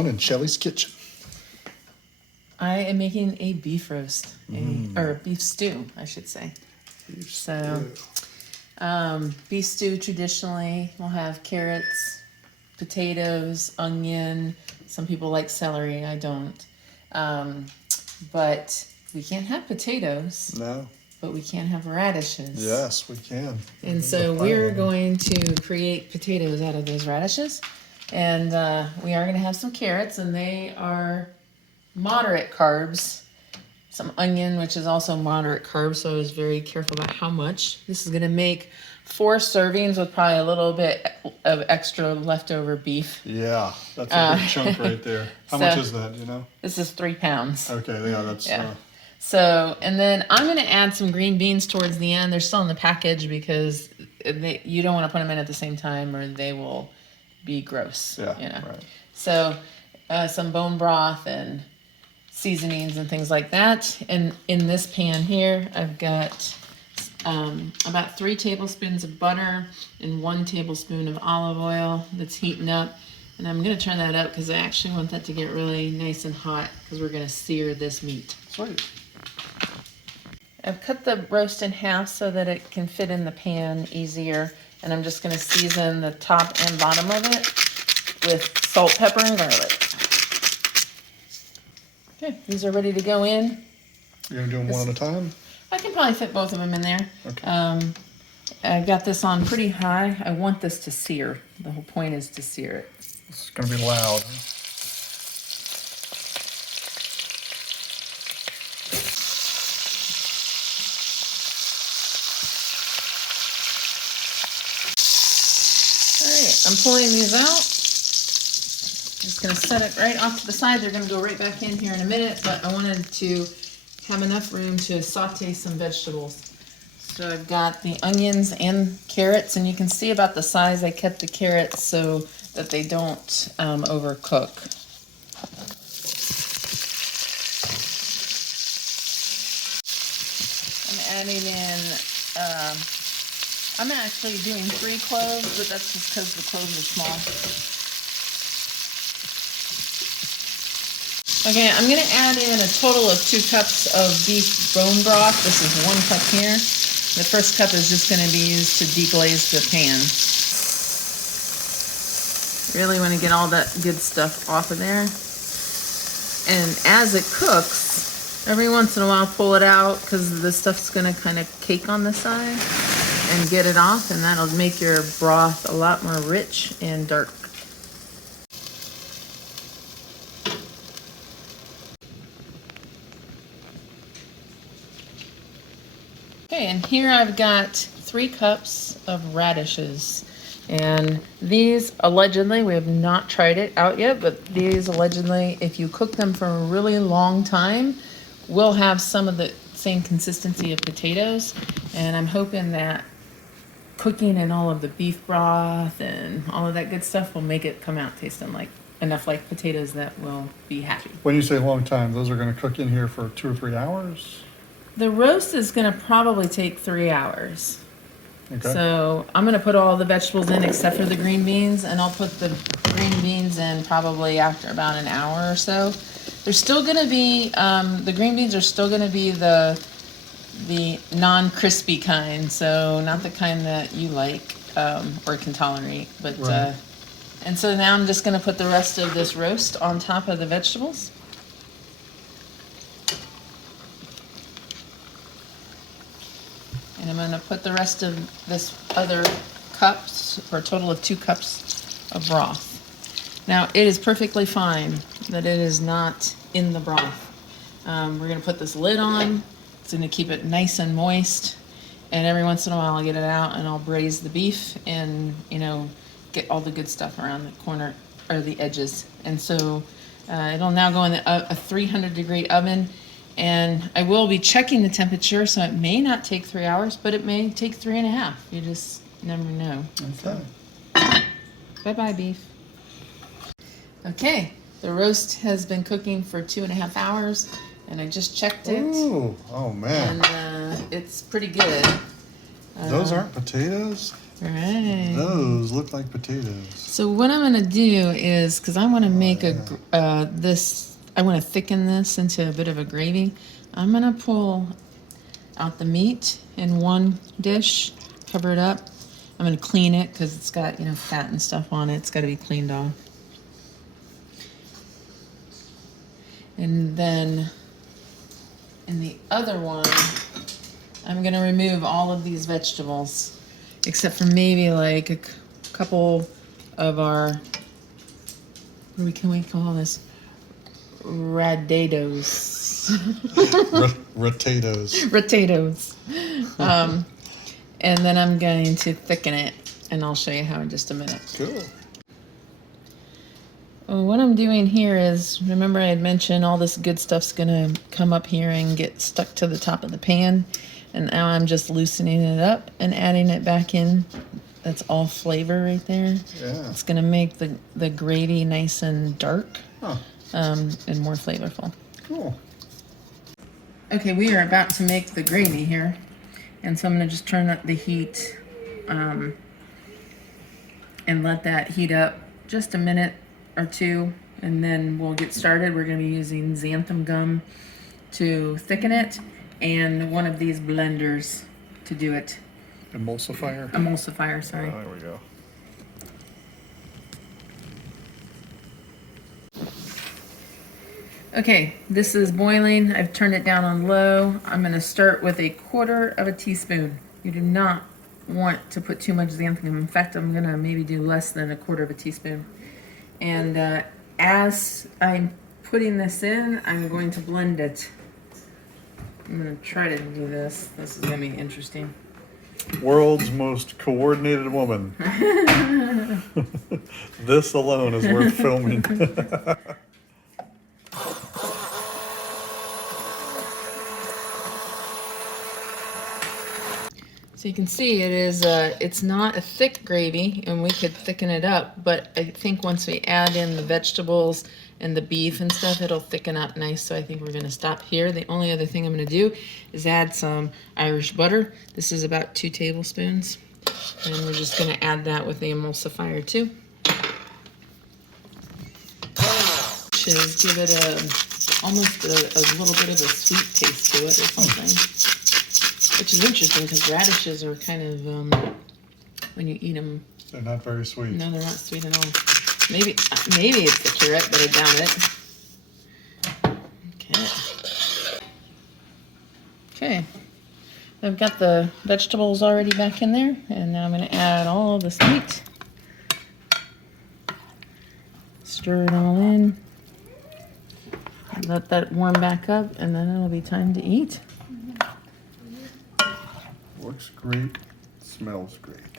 on in Shelly's kitchen? I am making a beef roast, or beef stew, I should say. Beef stew traditionally will have carrots, potatoes, onion. Some people like celery. I don't. But we can't have potatoes. No. But we can have radishes. Yes, we can. And so we're going to create potatoes out of those radishes. And we are going to have some carrots, and they are moderate carbs. Some onion, which is also moderate carbs, so I was very careful about how much. This is going to make 4 servings with probably a little bit of extra leftover beef. Yeah, that's a big chunk right there. How much is that, do you know? This is 3 pounds. Okay, yeah, that's... Yeah. So, and then I'm going to add some green beans towards the end. They're still in the package because you don't want to put them in at the same time or they will be gross. Yeah, you know? right. So, some bone broth and seasonings and things like that. And in this pan here, I've got about 3 tablespoons of butter and 1 tablespoon of olive oil that's heating up. And I'm going to turn that up because I actually want that to get really nice and hot because we're going to sear this meat. Sweet. I've cut the roast in half so that it can fit in the pan easier. And I'm just going to season the top and bottom of it with salt, pepper, and garlic. Okay, these are ready to go in. You're going to do them one at a time? I can probably fit both of them in there. Okay. I've got this on pretty high. I want this to sear. The whole point is to sear it. It's going to be loud. I'm pulling these out. Just going to set it right off to the side. They're going to go right back in here in a minute, but I wanted to have enough room to saute some vegetables. So I've got the onions and carrots, and you can see about the size I kept the carrots so that they don't overcook. I'm adding in I'm actually doing 3 cloves, but that's just because the cloves are small. Okay, I'm going to add in a total of 2 cups of beef bone broth. This is 1 cup here. The first cup is just going to be used to deglaze the pan. Really want to get all that good stuff off of there. And as it cooks, every once in a while pull it out because the stuff's going to kind of cake on the side. And get it off, and that'll make your broth a lot more rich and dark. Okay, and here I've got 3 cups of radishes. And these allegedly, we have not tried it out yet, but these allegedly, if you cook them for a really long time, will have some of the same consistency of potatoes. And I'm hoping that cooking and all of the beef broth and all of that good stuff will make it come out tasting like enough like potatoes that will be happy. When you say long time, those are going to cook in here for 2 or 3 hours? The roast is going to probably take 3 hours. Okay. So I'm going to put all the vegetables in except for the green beans, and I'll put the green beans in probably after about an hour or so. They're still going to be, the green beans are still going to be the non-crispy kind, so not the kind that you like or can tolerate. But right. And so now I'm just going to put the rest of this roast on top of the vegetables. And I'm going to put the rest of this other cups, for a total of 2 cups of broth. Now, it is perfectly fine that it is not in the broth. We're going to put this lid on. It's going to keep it nice and moist. And every once in a while I'll get it out and I'll braise the beef and, get all the good stuff around the corner or the edges. And so it'll now go in a 300-degree oven. And I will be checking the temperature, so it may not take 3 hours, but it may take 3.5. You just never know. Okay. Bye-bye, beef. Okay, the roast has been cooking for 2.5 hours, and I just checked it. Ooh, oh man. And it's pretty good. Those aren't potatoes? Right. Those look like potatoes. So what I'm gonna do is, because I want to make this, I want to thicken this into a bit of a gravy. I'm gonna pull out the meat in one dish, cover it up. I'm gonna clean it because it's got, you know, fat and stuff on it. It's got to be cleaned off. And then in the other one, I'm gonna remove all of these vegetables, except for maybe like a couple of our, what can we call this? Radishes. Potatoes. Potatoes. And then I'm going to thicken it, and I'll show you how in just a minute. Cool. Well, what I'm doing here is, remember I had mentioned all this good stuff's gonna come up here and get stuck to the top of the pan, and now I'm just loosening it up and adding it back in. That's all flavor right there. Yeah. It's gonna make the gravy nice and dark, Huh. and more flavorful. Cool. Okay, we are about to make the gravy here, and so I'm gonna just turn up the heat and let that heat up just a minute or two, and then we'll get started. We're going to be using xanthan gum to thicken it, and one of these blenders to do it. Emulsifier? Emulsifier, sorry. There we go. Okay, this is boiling. I've turned it down on low. I'm going to start with 1/4 teaspoon. You do not want to put too much xanthan gum. In fact, I'm going to maybe do less than 1/4 teaspoon. And as I'm putting this in, I'm going to blend it. I'm going to try to do this. This is going to be interesting. World's most coordinated woman. This alone is worth filming. So you can see it is, it's not a thick gravy, and we could thicken it up, but I think once we add in the vegetables and the beef and stuff, it'll thicken up nice, so I think we're gonna stop here. The only other thing I'm gonna do is add some Irish butter. This is about 2 tablespoons, and we're just gonna add that with the emulsifier too. Should give it almost a little bit of a sweet taste to it or something. Which is interesting because radishes are kind of, when you eat them, They're not very sweet. no, they're not sweet at all. Maybe it's the carrot, but I doubt it. Okay. Okay. I've got the vegetables already back in there, and now I'm going to add all of this meat. Stir it all in. Let that warm back up, and then it'll be time to eat. Looks great. Smells great.